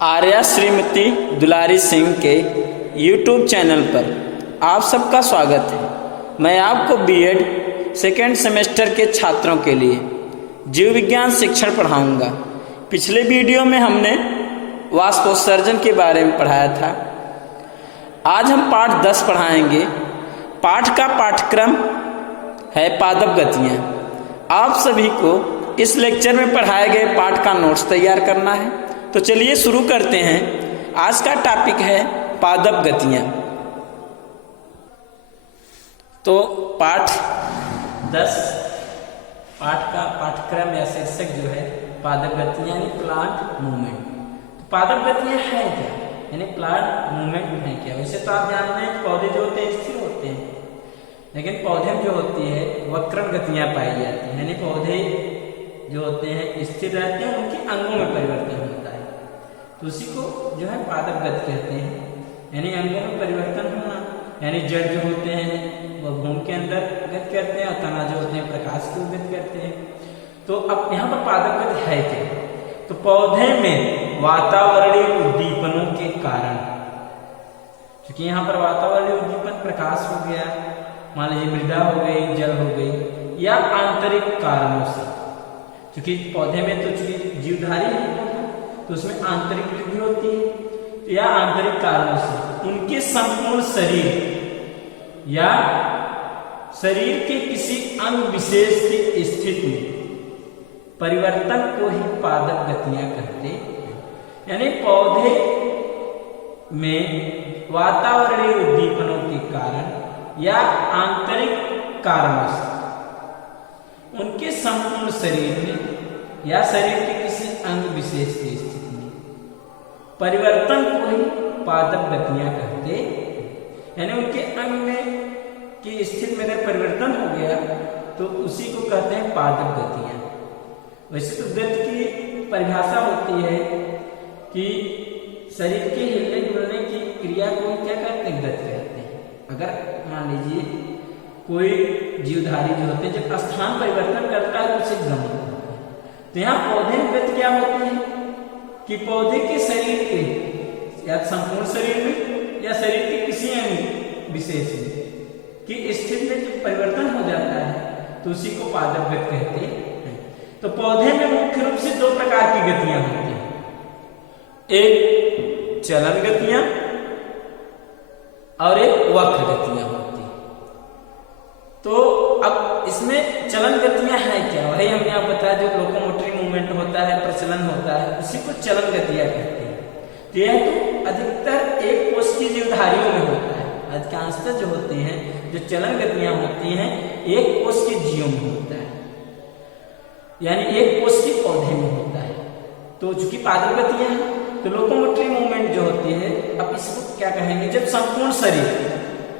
आर्या श्रीमती दुलारी सिंह के YouTube channel पर आप सबका स्वागत है। मैं आपको बीएड सेकेंड सेमेस्टर के छात्रों के लिए जीव विज्ञान शिक्षण पढ़ाऊंगा। पिछले वीडियो में हमने वाष्पोत्सर्जन के बारे में पढ़ाया था। आज हम पाठ 10 पढ़ाएंगे। पाठ का पाठ्यक्रम है पादप गतियाँ। आप सभी को इस लेक्चर में पढ़ाए गए पाठ का नोट्स तैयार करना है। तो चलिए शुरू करते हैं। आज का टॉपिक है पादप गतियाँ। तो पाठ 10 पाठ का पाठ्यक्रम या शीर्षक जो है पादप गतियाँ यानी प्लांट मूवमेंट। तो पादप गतियाँ है क्या, यानी प्लांट मूवमेंट है क्या? वैसे तो आप जानते हैं पौधे जो होते हैं स्थिर होते हैं, लेकिन पौधे में जो होती है वक्रण गतियाँ पाई जाती हैं। यानी पौधे जो होते हैं स्थिर रहते हैं, उनके अंगों में परिवर्तन होता है, तो उसी को जो है पादप गति कहते हैं। यानी अंगों में परिवर्तन होना, यानी जड़ जो होते हैं वो भूमि के अंदर गति करते हैं और तना जो होते हैं प्रकाश की गति करते हैं। तो अब यहाँ पर पादप गति है क्या? तो पौधे में वातावरणीय उद्दीपनों के कारण, क्योंकि यहाँ पर वातावरणीय उद्दीपन प्रकाश हो गया, मान लीजिए मृदा हो गई, जल हो गई, या आंतरिक कारणों से, क्योंकि पौधे में तो चूंकि जीवधारी है तो उसमें आंतरिक वृद्धि होती है, या आंतरिक कारणों से उनके संपूर्ण शरीर या शरीर के किसी अंग विशेष की स्थिति में परिवर्तन को ही पादप गतियां कहते हैं। यानी पौधे में वातावरणीय उद्दीपनों के कारण या आंतरिक कारणों से उनके संपूर्ण शरीर में या शरीर के किसी अंग विशेष की स्थिति में परिवर्तन को ही पादप गतियां कहते हैं। यानी उनके अंग में की स्थिति में अगर परिवर्तन हो गया तो उसी को कहते हैं पादप गतियां। वैसे तो गति की परिभाषा होती है कि शरीर के हिलने डुलने की क्रिया को क्या कहते हैं? गति कहते हैं। अगर मान लीजिए कोई जीवधारी जो होते हैं जब स्थान परिवर्तन करता है तो उसे गमन होता है। तो यहाँ पौधे में गति क्या होती है कि पौधे के शरीर के या संपूर्ण शरीर में या शरीर के किसी अंग विशेष में की स्थिति में जब परिवर्तन हो जाता है तो उसी को पादप गति कहते हैं। तो पौधे में मुख्य रूप से 2 प्रकार की गतियां होती हैं, एक चलन गतियां और एक वक्र गतियां होती हैं। तो अब इसमें चलन गतियां हैं क्या? वही हमने आप बताया जो लोकोमोटरी मूवमेंट होता है, प्रचलन होता है, उसी को चलन गतियां कहते हैं। तो यह तो अधिकतर एक कोश की जीवधारियों में होता है। अधिकांशतः जो होते हैं जो चलन गतियां होती हैं एक कोश के जीवों में होता है, यानी एक कोश के पौधे में होता है। तो चूंकि पादप गतियां हैं तो लोकोमोटरी मूवमेंट जो होती है, अब इसको क्या कहेंगे? जब संपूर्ण शरीर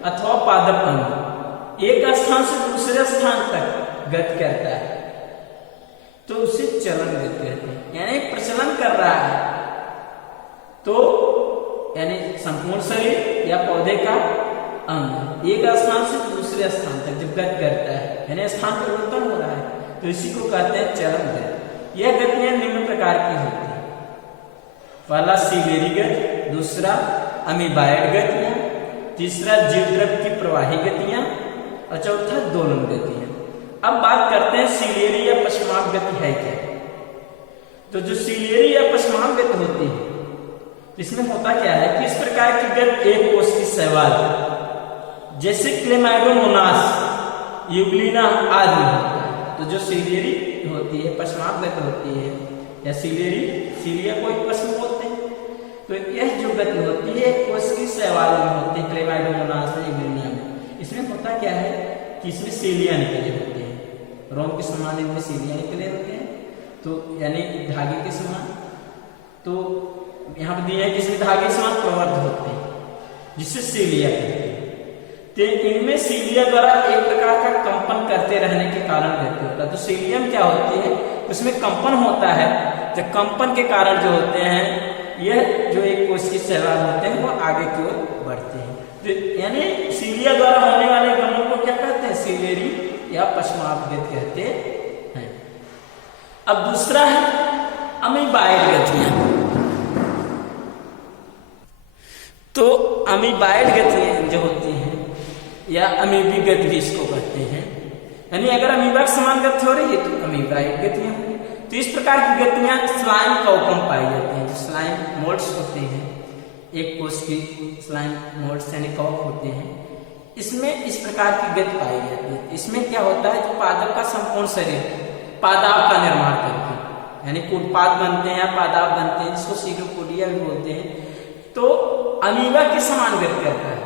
अथवा पादप अंग एक स्थान से दूसरे स्थान तक गति करता है तो उसे चलन गति कहते हैं। यानी प्रचलन कर रहा है तो यानी संपूर्ण शरीर या पौधे का अंग एक स्थान से दूसरे स्थान तक जब गति करता है, यानी स्थान परिवर्तन हो रहा है, तो इसी को कहते हैं चलन गति। यह गतियां निम्न प्रकार की होती है। पहला सीलेरी गति, दूसरा अमीबाइड गतियां, तीसरा जीवद्रव्य की प्रवाही गतियां और चौथा दोलन गतियां। अब बात करते हैं सीलेरी या पश्चात गति है क्या? तो जो सीलेरी या पश्चात गति होती है इसमें होता क्या है कि इस प्रकार की गति एक कोश की शैवाल जैसे क्लेमाइडोमोनास, यूग्लिना आदि होता है। तो जो सीलेरी होती है पश्चात गति होती है या सीलेरी, सीलिया को एक पश्म बोलते हैं। तो यह जो गति होती है कोश की शैवाल में होती है, क्लेमाइडोमोनास में, यूग्लिना में। इसमें होता क्या है कि इसमें सीलिया निकले होते हैं, रोम के समान इनमें सीलिया निकले होते हैं, तो यानी धागे के समान। तो यहाँ पर दिया है कि इसमें धागे के समान प्रवर्ध होते हैं जिससे सीलिया कहते हैं। तो इनमें सीलिया द्वारा एक प्रकार का कंपन करते रहने के कारण गति होता है। तो सीलिया में क्या होती है, उसमें कंपन होता है। जब कंपन के कारण जो होते हैं यह जो एक कोश की शैवाल होते हैं वो आगे की ओर बढ़ते हैं। तो यानी सीलिया द्वारा होने वाले गमन को क्या कहते हैं? सीलेरी या पश्चात गति कहते हैं। अब दूसरा है अमीबाइड गतियां। तो अमीबाइड गतियां जो होती हैं या अमीबी गति भी इसको कहते हैं, यानी अगर अमीबा के समान गति हो रही है तो अमीबाइड गतियां होंगी। तो इस प्रकार की गतियां स्लाइम कवकों में पाई जाती हैं। जो स्लाइम मोल्ड्स होते हैं, एक कोष की स्लाइम मोल्ड्स यानी कवक होते हैं, इसमें इस प्रकार की गति पाई जाती है। इसमें क्या होता है, जो पादप का संपूर्ण शरीर पादाप का निर्माण करके यानी कूटपाद बनते हैं या पादाप बनते हैं, जिसको सीग्रोपोडिया भी बोलते हैं, तो अमीबा के समान गति करता है।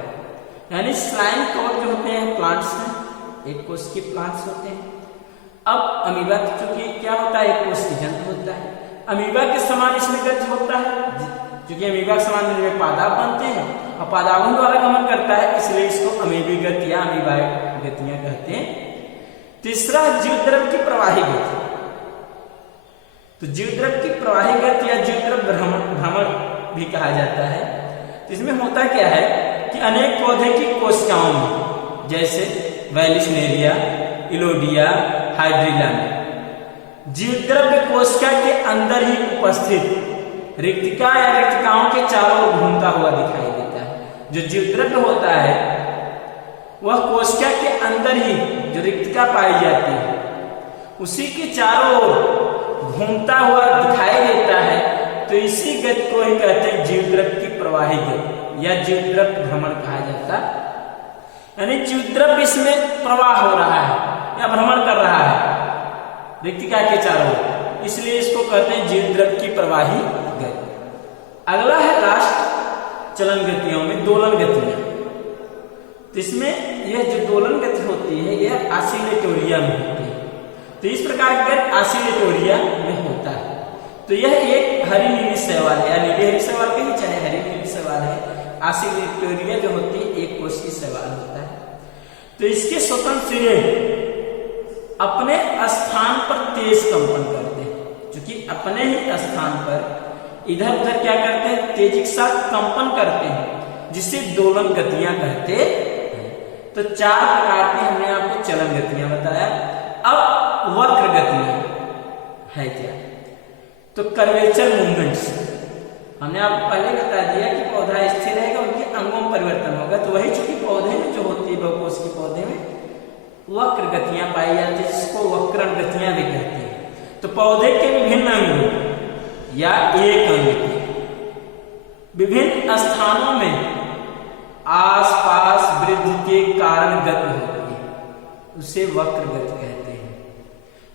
यानी स्लाइम कवक जो होते हैं प्लांट्स में, एक कोष की प्लांट्स होते हैं। अब अमीबा चूंकि क्या होता है, एक कोष की जंतु होता है, अमीबा के समान इसमें गति होता है, क्योंकि अमीबा के समान में पादाप बनते हैं और पादापों द्वारा गमन करता है, इसलिए इसको अमीबी गति या अमीबाइड गतियां कहते हैं। तीसरा, जीवद्रव की प्रवाही गति। तो जीवद्रव की प्रवाही गति या जीवद्रव भ्रमण भी कहा जाता है। तो इसमें होता क्या है कि अनेक पौधे की कोशिकाओं में, जैसे वैलिस्नेरिया, इलोडिया, हाइड्रिला में जीवद्रव कोशिका के अंदर ही उपस्थित रिक्तिका या रिक्तिकाओं के चारों ओर घूमता हुआ दिखाई देता है। जो जीवद्रव होता है वह कोशिका के अंदर ही जो रिक्तिका पाई जाती है उसी के चारों ओर घूमता हुआ दिखाई देता है। तो इसी गति को ही कहते हैं जीवद्रव की प्रवाही गति या जीवद्रव भ्रमण कहा जाता है। यानी जीवद्रव इसमें प्रवाह हो रहा है या भ्रमण कर रहा है रिक्तिका के चारों ओर, इसलिए इसको कहते हैं जीवद्रव की प्रवाही गति। अगला है लास्ट चलन गतियों में दोलन गतियां। तो इसमें यह जो दोलन गति होती है यह आसिलेटोरिया में होती है। तो इस प्रकार की गति आसिलेटोरिया में होता है। तो यह एक हरी नीली शैवाल है या नीली हरी शैवाल कहीं चाहे हरी नीली शैवाल है। आसिलेटोरिया जो होती है एक कोश की शैवाल होता है। तो इसके स्वतंत्र सिरे अपने स्थान पर तेज कंपन करते हैं, क्योंकि अपने ही स्थान पर इधर उधर क्या करते हैं, तेजी के साथ कंपन करते हैं, जिसे दोलन गतियां कहते हैं। तो 4 प्रकार की हमने आपको चलन गतियां बताया। अब वक्र गतियां है क्या, तो कर्वेचर मूवमेंट्स हमने आपको पहले बता दिया कि पौधा स्थिर रहेगा, उनके अंगों में परिवर्तन होगा। तो वही चूंकि पौधे में जो होती है बहुकोश के पौधे में वक्र गतियां पाई जाती है, जिसको वक्रण गतियां भी कहते हैं। तो पौधे के विभिन्न अंगों या एक अंग के विभिन्न स्थानों में आसपास वृद्धि के कारण गति होती है, उसे वक्र गति कहते हैं।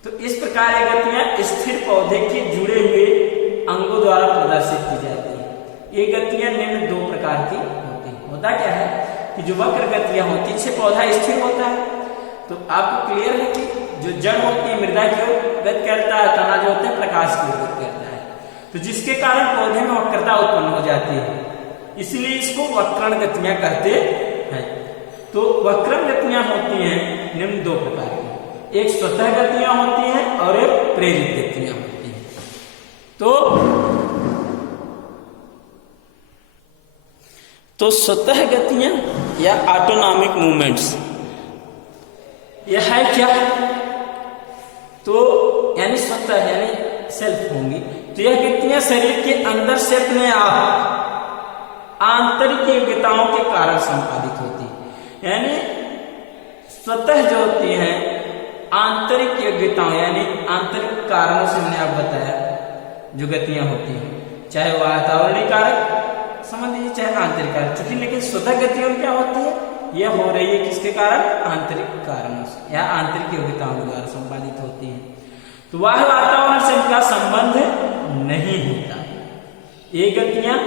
तो इस प्रकार ये गतियां स्थिर पौधे के जुड़े हुए अंगों द्वारा प्रदर्शित की जाती है। ये गतियां निम्न 2 प्रकार की होती है। होता क्या है कि जो वक्र गतियां होती है, पौधा स्थिर होता है, तो आपको क्लियर है कि जो जड़ होती है मृदा की ओर गति करता है, तना जो होता है प्रकाश की ओर गति करता है। तो जिसके कारण पौधे में वक्रता उत्पन्न हो जाती है, इसलिए इसको वक्रण गतियां कहते हैं। तो वक्रण गतियां होती हैं निम्न 2 प्रकार की, एक स्वतः गतियां होती हैं और एक प्रेरित गतियां होती हैं। तो स्वतः गतियां या ऑटोनॉमिक मूवमेंट्स यह है क्या, तो यानी स्वतः यानी सेल्फ होंगी। तो यह गतियां शरीर के अंदर से अपने आप आंतरिक योग्यताओं के कारण संपादित होती है। यानी स्वतः जो होती है आंतरिक योग्यताओं यानी आंतरिक कारणों से मैंने आप बताया जो गतियां होती हैं, चाहे वातावरणीय कारक समझ लीजिए चाहे आंतरिक कारक, चूंकि लेकिन स्वतः गतियों क्या होती है, यह हो रही है किसके कारण, आंतरिक कारणों से या आंतरिक योग्यताओं द्वारा संपादित होती है। तो वह वातावरण से इनका संबंध नहीं होता। ये गतियां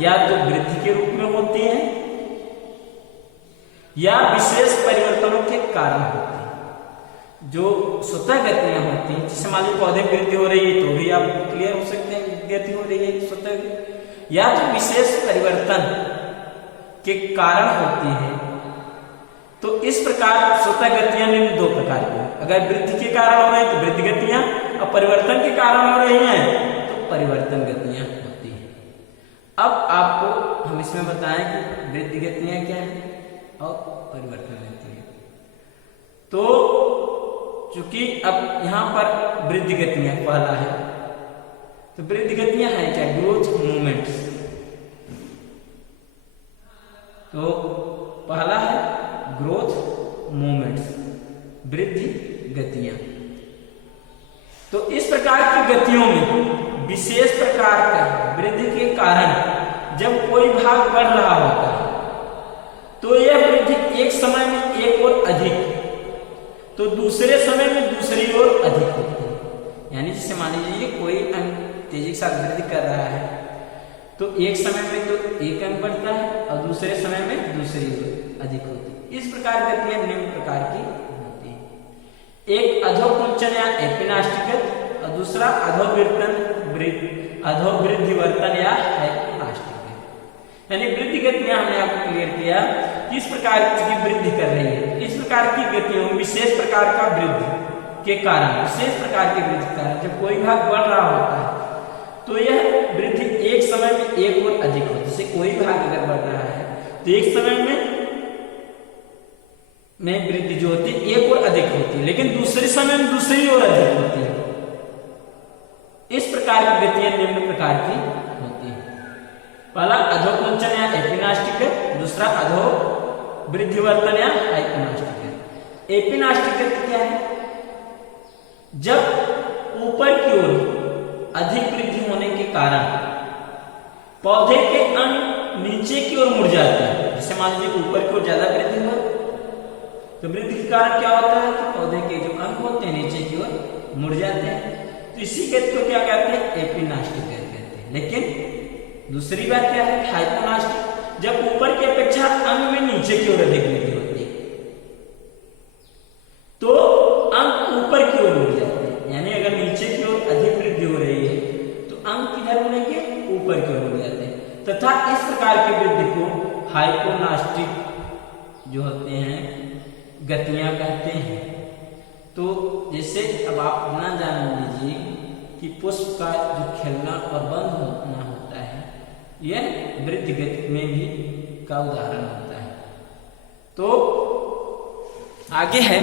या तो वृद्धि के रूप में होती हैं या विशेष परिवर्तनों के कारण होती हैं। जो स्वतः गतियां होती हैं, जैसे मान लीजिए पौधे की वृद्धि हो रही है तो भी आप क्लियर हो सकते हैं गति हो रही है स्वतः, या तो विशेष परिवर्तन के कारण होती है। तो इस प्रकार स्वतः गतियां निम्न 2 प्रकार की, अगर वृद्धि के कारण हो रही है तो वृद्धि गतियां, और परिवर्तन के कारण हो रही हैं तो परिवर्तन गतियां होती हैं। अब आपको हम इसमें बताएं कि वृद्धि गतियां क्या है और परिवर्तन गतियां। तो चूंकि अब यहां पर वृद्धि गतियां पहला है, तो वृद्धि गतियां है क्या, ग्रोथ मूवमेंट्स। वृद्धि गतियां। तो इस प्रकार की गतियों में विशेष प्रकार का वृद्धि के कारण जब कोई भाग बढ़ रहा होता है तो यह वृद्धि एक समय में एक और अधिक, तो दूसरे समय में दूसरी ओर अधिक होती है। यानी जैसे मान लीजिए कोई अंक तेजी के साथ वृद्धि कर रहा है तो एक समय में तो एक अंक बढ़ता है और दूसरे समय में दूसरी ओर अधिक होती है। इस प्रकार गतियां निम्न प्रकार की होती है। एक अधोकुंचन या एपिनास्टिक और दूसरा अधोवृद्धिवर्तन या हाइपोनास्टिक। यानी वृद्धि गतियां हमने आपको क्लियर किया कि इस प्रकार की वृद्धि कर रही है। इस प्रकार की गतियों में विशेष प्रकार का वृद्धि के कारण, विशेष प्रकार की वृद्धि के कारण जब कोई भाग बढ़ रहा होता है तो यह वृद्धि एक समय में एक और अधिक होती है। जैसे कोई भाग अगर बढ़ रहा है तो एक समय में वृद्धि जो होती है एक और अधिक होती है, लेकिन दूसरे समय में दूसरी और अधिक होती है। इस प्रकार की गतियां निम्न प्रकार की होती है। पहला अधोकुंचन या एपिनास्टिक है, दूसरा अधोवृद्धिवर्तन या हाइपोनास्टिक है। एपिनास्टिक गति क्या है? जब ऊपर की ओर अधिक वृद्धि होने के कारण पौधे के अंग नीचे की ओर मुड़ जाते हैं। जैसे मान लीजिए ऊपर की ओर ज्यादा वृद्धि हो तो वृद्धि के कारण क्या होता है कि पौधे के जो अंग होते हैं नीचे की ओर मुड़ जाते हैं। तो इसी गति को क्या कहते हैं? एपिनास्टिक गति कहते हैं। लेकिन दूसरी बात क्या है? हाइपोनास्टिक, जब ऊपर की अपेक्षा अंग में नीचे की ओर अधिक वृद्धि होती है तो अंग ऊपर की ओर मुड़ जाते हैं। यानी अगर नीचे की ओर अधिक वृद्धि हो रही है तो अंग किधर मुड़ेंगे? ऊपर की ओर मुड़ जाते हैं। तथा इस प्रकार की वृद्धि को हाइपोनास्टिक जो होते हैं गतियां कहते हैं। तो जैसे अब आप अपना जान लीजिए कि पुष्प का जो खिलना और बंद होना होता है यह वृद्धि गति में भी का उदाहरण होता है। तो आगे है,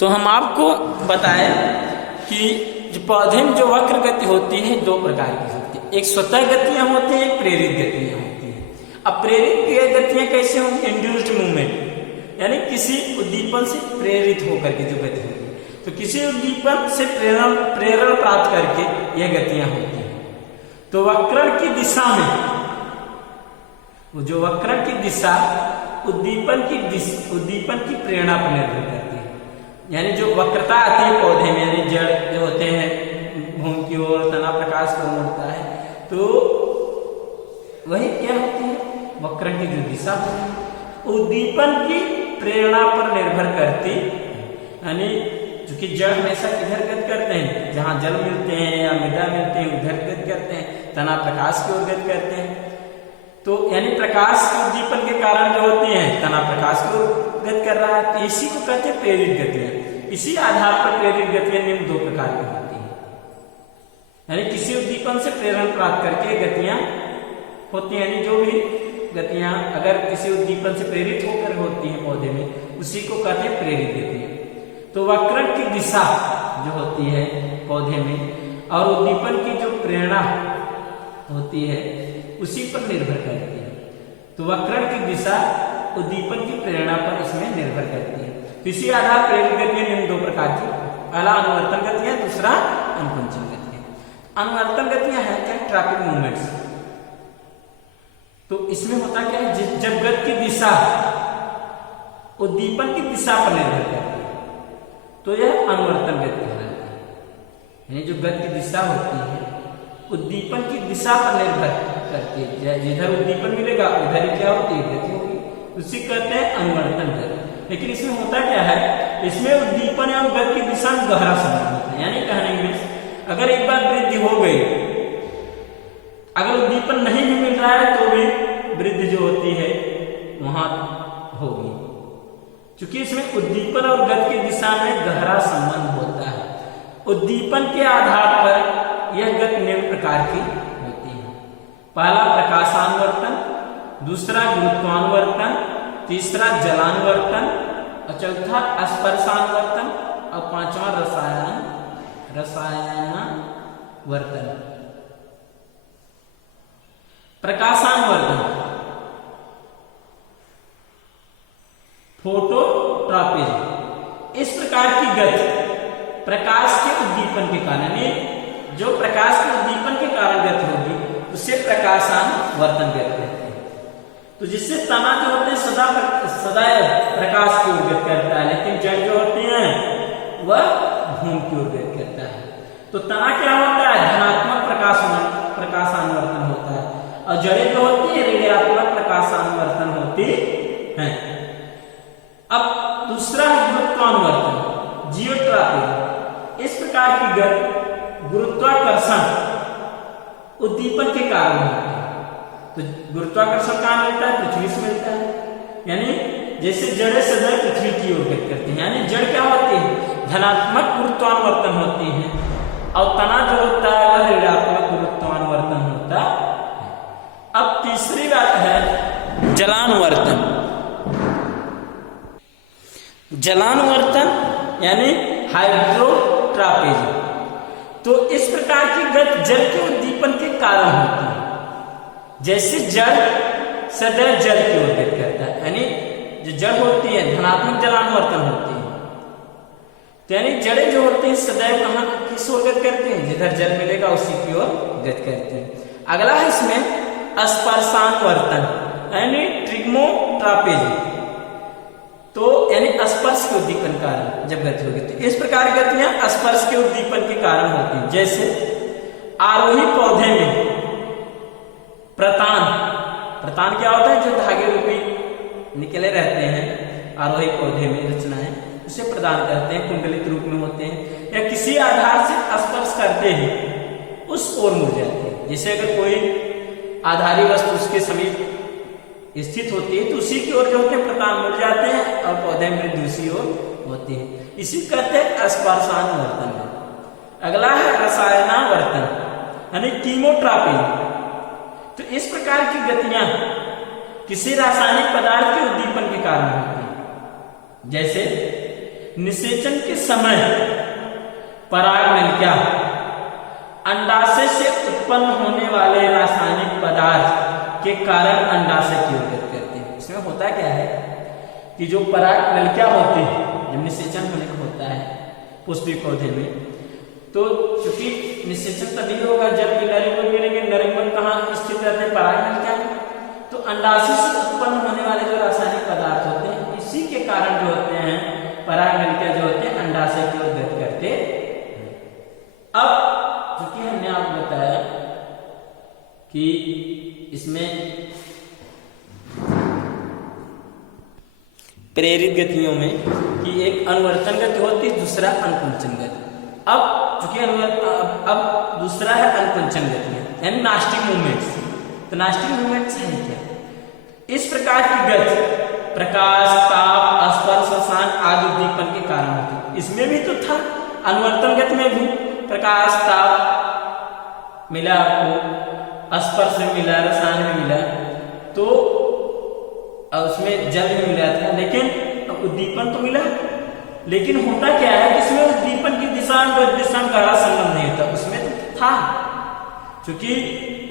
तो हम आपको बताया कि जो पौधे में जो वक्र गति होती है दो प्रकार की होती है। एक स्वतः गतियां होती है, एक प्रेरित गतियां होती है। अब प्रेरित गतियां कैसे होंगी? इंड्यूस्ड मूवमेंट, यानी किसी उद्दीपन से प्रेरित होकर के जो गति होती है। तो किसी उद्दीपन से प्रेरणा प्राप्त करके यह गतियां होती हैं। तो वक्रण की दिशा में, वो जो वक्रण की दिशा उद्दीपन की प्रेरणा पर निर्भर करती है। यानी जो वक्रता आती है पौधे में, यानी जड़ जो होते हैं भूमि की ओर, तना प्रकाश पर मुड़ता है, तो वही क्या होती है? वक्रण की जो दिशा होती है उद्दीपन की प्रेरणा पर निर्भर करती। यानी चूंकि जड़ हमेशा किधर गति करते हैं? जहां जल मिलते हैं या मृदा मिलते हैं उधर गति करते हैं, तना प्रकाश की ओर गति करते हैं। तो यानी प्रकाश के उद्दीपन के कारण जो होती है तना प्रकाश की ओर गति कर रहा है, तो इसी को कहते हैं प्रेरित गतियां। इसी आधार पर प्रेरित गतियां निम्न दो प्रकार की होती हैं। यानी किसी उद्दीपन से प्रेरणा प्राप्त करके गतियां होती हैं। यानी जो भी गतियां अगर किसी उद्दीपन से प्रेरित होकर होती हैं पौधे में, उसी को कहते हैं प्रेरित गतियां। तो वक्रण की दिशा जो होती है पौधे में और उद्दीपन की जो प्रेरणा होती है उसी पर निर्भर करती है। तो वक्रण की दिशा उद्दीपन की प्रेरणा पर इसमें निर्भर करती है। तो इसी आधार प्रेरित गतियां निम्न दो प्रकार की, पहला अनुवर्तन गतियां, दूसरा अनुकुंचन गतियां। अनुवर्तन गतियां हैं क्या? Traffic movements. तो इसमें होता क्या है? जब गति की दिशा उद्दीपन की दिशा पर निर्भर करती है तो यह अनुवर्तन गति कहलाती है। यानी जो गति की दिशा होती है उद्दीपन की दिशा पर निर्भर करती है। जिधर उद्दीपन मिलेगा उधर ही क्या होती है? गति होगी। उसी कहते हैं अनुवर्तन गति। लेकिन इसमें होता क्या है? इसमें उद्दीपन और गति की दिशा में गहरा संबंध होता है। यानी कहने में अगर एक बार वृद्धि हो गई, अगर उद्दीपन नहीं भी मिल रहा है तो भी वृद्धि जो होती है वहां होगी, क्योंकि इसमें उद्दीपन और गति की दिशा में गहरा संबंध होता है। उद्दीपन के आधार पर यह गति निम्न प्रकार की होती है। पहला प्रकाशानुवर्तन, दूसरा गुरुत्वानुवर्तन, तीसरा जलानुवर्तन और चौथा स्पर्शानुवर्तन और पांचवा रसायनावर्तन। प्रकाशानुवर्तन फोटो इस प्रकार की गति प्रकाश के उद्दीपन के कारण, जो प्रकाश के उद्दीपन के कारण गति होगी उसे प्रकाशानुवर्तन कहते हैं। तो जिससे तना जो होते हैं सदैव प्रकाश की ओर गति करता है, लेकिन जड़ जो होते हैं वह घूम की ओर गति करता है। तो तना क्या होता है, धनात्मक प्रकाशानुवर्तन होता है, और जड़ें जो होती है ऋणात्मक प्रकाशानुवर्तन होती है। अब दूसरा है गुरुत्वानुवर्तन, जियोट्रॉपिक। इस प्रकार की गति गुरुत्वाकर्षण उद्दीपन के कारण होती है। तो गुरुत्वाकर्षण कहाँ मिलता है, पृथ्वी से मिलता है। यानी जैसे जड़ें सदैव पृथ्वी की ओर गति करती हैं, यानी जड़ क्या होती है, धनात्मक गुरुत्वानुवर्तन होती है, और तना जो होता है वह ऋणात्मक गुरुत्वानुवर्तन होता है। अब तीसरी बात है जलानुवर्तन। जलानुवर्तन यानी हाइड्रोट्रॉपिज्म। तो इस प्रकार की गति जल के उद्दीपन के कारण होती है। जैसे जल सदैव जल की ओर गति करता है, यानी जो जड़ होती है धनात्मक जलानुवर्तन होती है। तो यानी जड़ें जो होती हैं सदैव कहाँ किस ओर गति करते हैं, जिधर जल मिलेगा उसी की ओर गति करते हैं। अगला है इसमें स्पर्शानुवर्तन यानी ट्रिग्मोट्रॉपिज्म। तो यानी स्पर्श के उद्दीपन कारण जब गति होगी, तो इस प्रकार की गतियां स्पर्श के उद्दीपन के कारण होती हैं। जैसे आरोही पौधे में प्रतान क्या होता है, जो धागे रूपी निकले रहते हैं आरोही पौधे में रचनाएं, उसे प्रदान करते हैं, कुंडलित रूप में होते हैं, या किसी आधार से स्पर्श करते ही उस ओर मुड़ जाते हैं। जैसे अगर कोई आधारी वस्तु उसके समीप स्थित होती है तो उसी की ओर जो होते हैं प्रतान मुड़ जाते हैं, और पौधे में दूसरी ओर होती है। इसी कहते हैं स्पर्शानुवर्तन। अगला है रसायनावर्तन यानी कीमोट्रॉपी। तो इस प्रकार की गतियां किसी रासायनिक पदार्थ के उद्दीपन के कारण होती हैं। जैसे निषेचन के समय परागनलिका अंडाशय से उत्पन्न होने वाले रासायनिक पदार्थ के कारण अंडाशय की ओर गति करते हैं। इसमें होता क्या है कि जो परागनलिका होती है, जब निषेचन होने का होता है पुष्पीय पौधे में, तो चूंकि निषेचन तभी होगा जबकि नरिमन मिलेंगे। नरिमन कहाँ स्थित रहते हैं, परागनलिका में। तो अंडाशय से उत्पन्न होने वाले जो रासायनिक पदार्थ होते हैं, इसी के कारण जो होते हैं परागनलिका जो होते हैं अंडाशय की ओर गति करते हैं। अब चूंकि हमने आपको बताया कि इसमें प्रेरित गतियों में कि एक अनुवर्तन गति होती है, दूसरा अनुकुंचन गति। अब चूंकि अब दूसरा है अनुकुंचन गति यानी नास्टिक मूवमेंट्स। तो नास्टिक मूवमेंट्स है क्या, इस प्रकार की गति प्रकाश, ताप, स्पर्श, रसायन आदि उद्दीपन के कारण होती है। इसमें भी तो था, अनुवर्तन गति में भी प्रकाश, ताप मिला आपको, स्पर्श भी मिला, रसायन भी मिला, तो उसमें जल भी मिला था, लेकिन उद्दीपन तो मिला। लेकिन होता क्या है कि इसमें उद्दीपन की दिशा और दिशा में गहरा संबंध नहीं होता। उसमें तो था, क्योंकि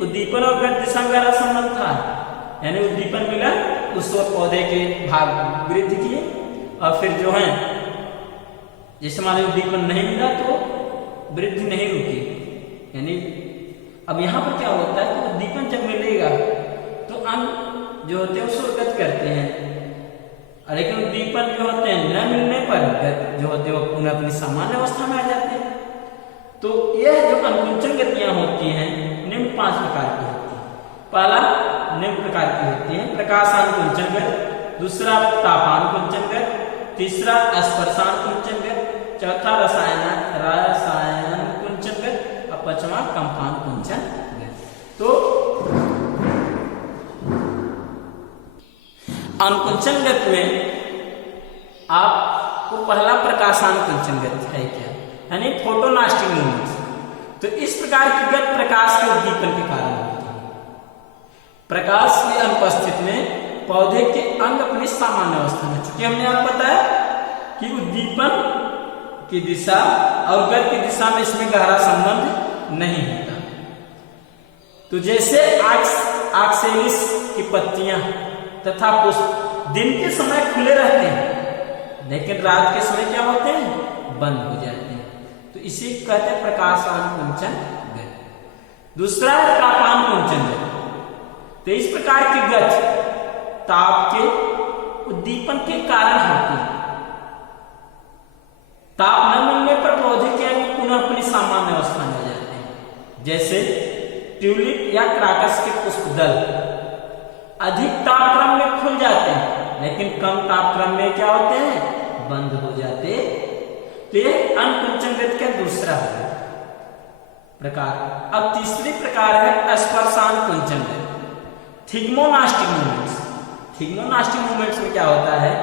उद्दीपन और गति दिशा में गहरा संबंध था, यानी उद्दीपन मिला, उस वक्त पौधे के भाग वृद्धि किए, और फिर जो है जैसे मान उद्दीपन नहीं मिला तो वृद्धि नहीं रुकी। यानी अब यहाँ पर क्या होता है कि उद्दीपन जब मिलेगा तो अंग जो होते हैं उसको गति करते हैं, लेकिन उद्दीपन जो होते हैं न मिलने पर जो होते हैं वो पुनः अपनी सामान्य अवस्था में आ जाते हैं। तो यह जो अनुकुंचन गतियां होती हैं निम्न 5 प्रकार की होती हैं। पहला निम्न प्रकार की होती है प्रकाशानुकुंचन गति, दूसरा तापानुकुंचन गति, तीसरा स्पर्शानुकुंचन गति, चौथा रसायनानुकुंचन गति, और पांचवा कंपानुकुंचन गति। तो अनुकुंचन गति में आपको पहला प्रकाशानुकुंचन गति है क्या, यानी फोटोनास्टिक मूवमेंट्स। तो इस प्रकार की गति प्रकाश के उद्दीपन के कारण होती है। प्रकाश की अनुपस्थिति में पौधे के अंग अपनी सामान्य अवस्था में, चूंकि हमने आपको बताया कि उद्दीपन की दिशा और गति की दिशा में इसमें गहरा संबंध नहीं होता। तो जैसे आक्सेलिस की पत्तियां तथा पुष्प दिन के समय खुले रहते हैं, लेकिन रात के समय क्या होते हैं, बंद हो जाते हैं। तो इसी कहते हैं प्रकाशान कुंचन गति। दूसरा है तापान कुंचन गति। तो इस प्रकार की गति ताप के उद्दीपन के कारण होती है। ताप न मिलने पर पौधे क्या है, पुनः अपनी सामान्य अवस्था में आ जाते हैं। जैसे ट्यूलिप या क्राकस के पुष्प दल अधिक तापक्रम में खुल जाते हैं, लेकिन कम तापक्रम में क्या होते हैं, बंद हो जाते। तो ये अनकुंचन गति का दूसरा है प्रकार। अब तीसरी प्रकार है स्पर्शान कुंचन गति, थिग्मोनास्टिक मूवमेंट्स। थिग्मोनास्टिक मूवमेंट्स में क्या होता है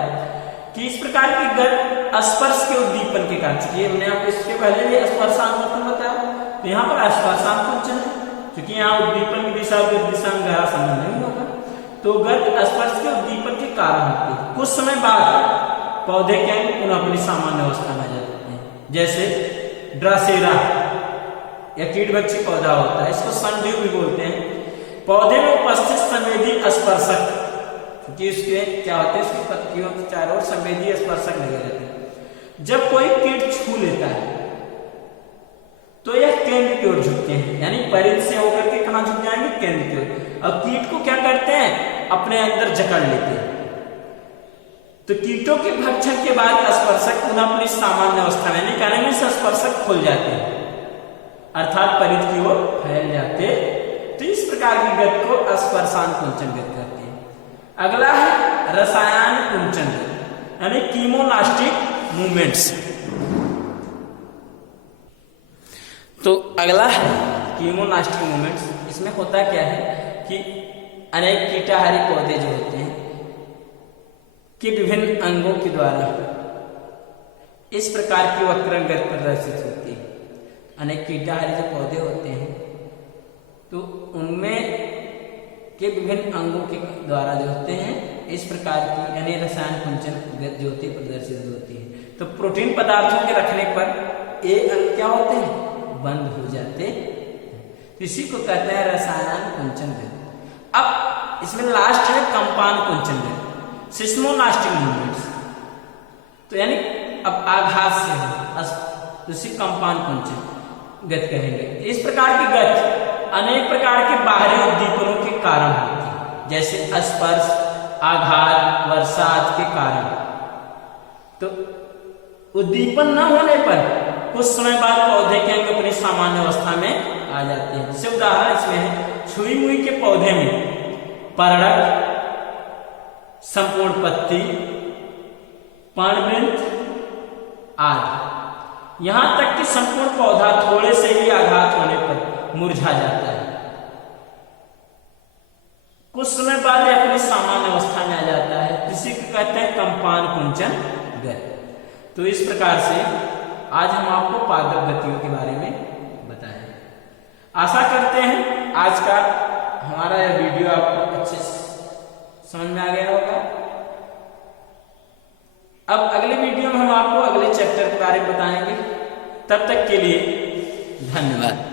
कि इस प्रकार की गति स्पर्श के उद्दीपन के कारण, ये हमने आपको इसके पहले भी स्पर्शान कुंचन बताया, तो यहाँ पर स्पर्शान कुंचन है, क्योंकि यहाँ उद्दीपन की दिशा और दिशा में गहरा संबंध नहीं होगा। तो गति स्पर्श के उद्दीपन के कारण होती है। कुछ समय बाद पौधे क्या है, पुनः अपनी सामान्य अवस्था में आ जाते हैं। जैसे ड्रासेरा या कीटभक्षी पौधा होता है, इसको सनड्यू भी बोलते हैं। पौधे में उपस्थित संवेदी स्पर्शक, क्योंकि उसके क्या होते हैं, उसकी पत्तियों के चारों ओर संवेदी स्पर्शक लगे रहते हैं। जब कोई कीट छू लेता है तो यह केंद्र की ओर झुकते हैं, यानी परिध से होकर के कहां झुक जाएंगे, केंद्र की ओर। अब कीट को क्या करते हैं, अपने अंदर जकड़ लेते हैं। तो कीटों के भक्षण के बाद स्पर्शक पुनः अपनी सामान्य अवस्था में, कहने में स्पर्शक खुल जाते हैं, अर्थात परिध की ओर फैल जाते। तो इस प्रकार की गति को स्पर्शान कुंचन गति कहते हैं। अगला है रसायन कुंचन गति, यानी कीमोनास्टिक मूवमेंट्स। तो अगला है कीमोनास्टिक मूवमेंट्स। इसमें होता क्या है कि अनेक कीटाहारी पौधे जो होते हैं कि विभिन्न अंगों के द्वारा इस प्रकार की वक्रण गति प्रदर्शित होती है। अनेक कीटाहारी जो पौधे होते हैं तो उनमें के विभिन्न अंगों के द्वारा जो होते हैं इस प्रकार की, यानी रसायन कुंचन गति जो होती है प्रदर्शित होती है। तो प्रोटीन पदार्थों के रखने पर ये अंग क्या होते हैं, बंद हो जाते। इसी को कहते हैं रसायन कुंचन गति। अब इसमें लास्ट है कंपान कुंचन गति, सिस्मोनास्टिक मूवमेंट्स। तो यानी अब आघात से है, तो इसी कंपान कुंचन गति कहेंगे। इस प्रकार की गति अनेक प्रकार के बाहरी उद्दीपनों के कारण होती है, जैसे स्पर्श, आघात, वर्षा आदि के कारण। तो उद्दीपन न होने पर कुछ समय बाद पौधे के अंग अपनी सामान्य अवस्था में आ जाते हैं। जैसे उदाहरण इसमें है छुई मुई के पौधे में परड़क, संपूर्ण पत्ती, पर्णवृंत आदि। यहां तक कि संपूर्ण पौधा थोड़े से भी आघात होने पर मुरझा जाता है। कुछ समय बाद यह अपनी सामान्य अवस्था में आ जाता है। इसी को कहते हैं कंपान कुंचन गति। तो इस प्रकार से आज हम आपको पादप गतियों के बारे में बताएं। आशा करते हैं आज का हमारा यह वीडियो आपको अच्छे से समझ में आ गया होगा। अब अगले वीडियो में हम आपको अगले चैप्टर के बारे में बताएंगे। तब तक के लिए धन्यवाद।